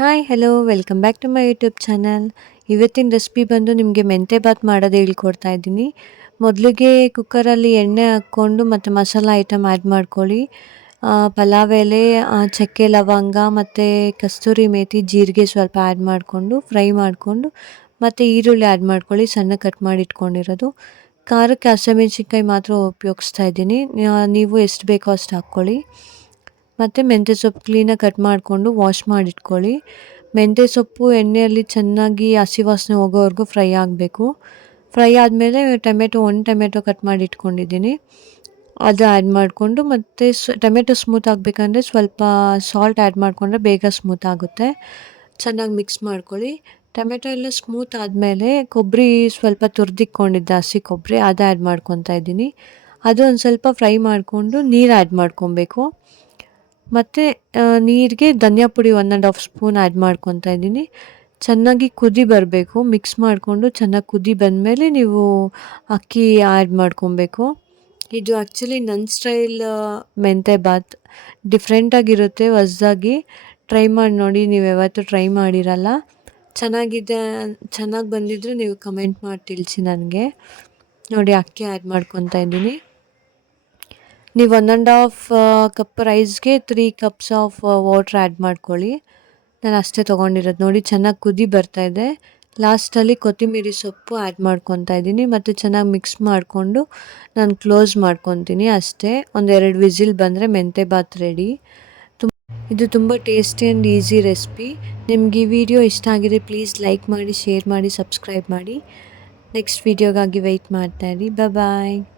Hi hello welcome back to my YouTube channel ಇವತ್ತಿನ recipe ಬಂದು ನಿಮಗೆ ಮೆಂತೆ ಬಾತ್ ಮಾಡೋದು ಹೇಳ್ಕೊಡ್ತಾ ಇದ್ದೀನಿ. ಮೊದಲಿಗೆ ಕುಕ್ಕರಲ್ಲಿ ಎಣ್ಣೆ ಹಾಕ್ಕೊಂಡು ಮತ್ತು ಮಸಾಲ ಐಟಮ್ ಆ್ಯಡ್ ಮಾಡ್ಕೊಳ್ಳಿ. ಪಲಾವ್ ಎಲೆ ಚಕ್ಕೆ ಲವಂಗ ಮತ್ತು ಕಸ್ತೂರಿ ಮೇಥಿ ಜೀರಿಗೆ ಸ್ವಲ್ಪ ಆ್ಯಡ್ ಮಾಡಿಕೊಂಡು ಫ್ರೈ ಮಾಡಿಕೊಂಡು ಮತ್ತು ಈರುಳ್ಳಿ ಆ್ಯಡ್ ಮಾಡ್ಕೊಳ್ಳಿ, ಸಣ್ಣ ಕಟ್ ಮಾಡಿ ಇಟ್ಕೊಂಡಿರೋದು. ಖಾರಕ್ಕೆ ಹಸಿಮೆಣ್ಸಿನ್ಕಾಯಿ ಮಾತ್ರ ಉಪಯೋಗಿಸ್ತಾ ಇದ್ದೀನಿ. ನೀವು ಎಷ್ಟು ಬೇಕೋ ಅಷ್ಟು ಹಾಕ್ಕೊಳ್ಳಿ. ಮತ್ತು ಮೆಂತ್ಯ ಸೊಪ್ಪು ಕ್ಲೀನಾಗಿ ಕಟ್ ಮಾಡಿಕೊಂಡು ವಾಶ್ ಮಾಡಿಟ್ಕೊಳ್ಳಿ. ಮೆಂತ್ಯ ಸೊಪ್ಪು ಎಣ್ಣೆಯಲ್ಲಿ ಚೆನ್ನಾಗಿ ಹಸಿ ವಾಸನೆ ಹೋಗೋವರೆಗೂ ಫ್ರೈ ಆಗಬೇಕು. ಫ್ರೈ ಆದಮೇಲೆ ಟೊಮೆಟೊ, ಒಂದು ಟೊಮೆಟೊ ಕಟ್ ಮಾಡಿ ಇಟ್ಕೊಂಡಿದ್ದೀನಿ ಅದು ಆ್ಯಡ್ ಮಾಡಿಕೊಂಡು ಮತ್ತು ಸ್, ಟೊಮೆಟೊ ಸ್ಮೂತ್ ಆಗಬೇಕಂದ್ರೆ ಸ್ವಲ್ಪ ಸಾಲ್ಟ್ ಆ್ಯಡ್ ಮಾಡಿಕೊಂಡ್ರೆ ಬೇಗ ಸ್ಮೂತ್ ಆಗುತ್ತೆ. ಚೆನ್ನಾಗಿ ಮಿಕ್ಸ್ ಮಾಡ್ಕೊಳ್ಳಿ. ಟೊಮೆಟೊ ಎಲ್ಲ ಸ್ಮೂತ್ ಆದಮೇಲೆ ಕೊಬ್ಬರಿ ಸ್ವಲ್ಪ ತುರಿದಿಕ್ಕೊಂಡಿದ್ದೆ ಹಸಿ ಕೊಬ್ಬರಿ ಅದು ಆ್ಯಡ್ ಮಾಡ್ಕೊತಾ ಇದ್ದೀನಿ. ಅದು ಒಂದು ಸ್ವಲ್ಪ ಫ್ರೈ ಮಾಡಿಕೊಂಡು ನೀರು ಆ್ಯಡ್ ಮಾಡ್ಕೊಬೇಕು. ಮತ್ತು ನೀರಿಗೆ ಧನಿಯಾ ಪುಡಿ one and half spoon add ಮಾಡ್ಕೊತಾ ಇದ್ದೀನಿ. ಚೆನ್ನಾಗಿ ಕುದಿ ಬರಬೇಕು. ಮಿಕ್ಸ್ ಮಾಡಿಕೊಂಡು ಚೆನ್ನಾಗಿ ಕುದಿ ಬಂದಮೇಲೆ ನೀವು ಅಕ್ಕಿ ಆ್ಯಡ್ ಮಾಡ್ಕೊಬೇಕು. ಇದು ಆ್ಯಕ್ಚುಲಿ ನನ್ನ ಸ್ಟೈಲ್ ಮೆಂತೆ ಬಾತ್. ಡಿಫ್ರೆಂಟಾಗಿರುತ್ತೆ ಹೊಸ್ದಾಗಿ. ಟ್ರೈ ಮಾಡಿ ನೋಡಿ, ನೀವು ಯಾವತ್ತೂ ಟ್ರೈ ಮಾಡಿರಲ್ಲ. ಚೆನ್ನಾಗಿದೆ ಚೆನ್ನಾಗಿ ಬಂದಿದ್ದರೆ ನೀವು ಕಮೆಂಟ್ ಮಾಡಿ, ತಿಳಿಸಿ ನನಗೆ. ನೋಡಿ, ಅಕ್ಕಿ ಆ್ಯಡ್ ಮಾಡ್ಕೊತಾ ಇದ್ದೀನಿ. ನೀವು one and half cup ರೈಸ್ಗೆ three cups of water add ಮಾಡ್ಕೊಳ್ಳಿ. ನಾನು ಅಷ್ಟೇ ತೊಗೊಂಡಿರೋದು. ನೋಡಿ, ಚೆನ್ನಾಗಿ ಕುದಿ ಬರ್ತಾ ಇದೆ. ಲಾಸ್ಟಲ್ಲಿ ಕೊತ್ತಿಮೀರಿ ಸೊಪ್ಪು ಆ್ಯಡ್ ಮಾಡ್ಕೊತಾ ಇದ್ದೀನಿ. ಮತ್ತು ಚೆನ್ನಾಗಿ ಮಿಕ್ಸ್ ಮಾಡಿಕೊಂಡು ನಾನು ಕ್ಲೋಸ್ ಮಾಡ್ಕೊತೀನಿ ಅಷ್ಟೇ. ಒಂದೆರಡು ವಿಸಿಲ್ ಬಂದರೆ ಮೆಂತೆ ಬಾತ್ ರೆಡಿ ಇದು ತುಂಬ ಟೇಸ್ಟಿ ಆ್ಯಂಡ್ ಈಸಿ ರೆಸಿಪಿ ನಿಮ್ಗೆ ಈ ವಿಡಿಯೋ ಇಷ್ಟ ಆಗಿದೆ ಪ್ಲೀಸ್ ಲೈಕ್ ಮಾಡಿ ಶೇರ್ ಮಾಡಿ ಸಬ್ಸ್ಕ್ರೈಬ್ ಮಾಡಿ. ನೆಕ್ಸ್ಟ್ ವೀಡಿಯೋಗಾಗಿ ವೆಯ್ಟ್ ಮಾಡ್ತಾಯಿರಿ ಬಾಯ್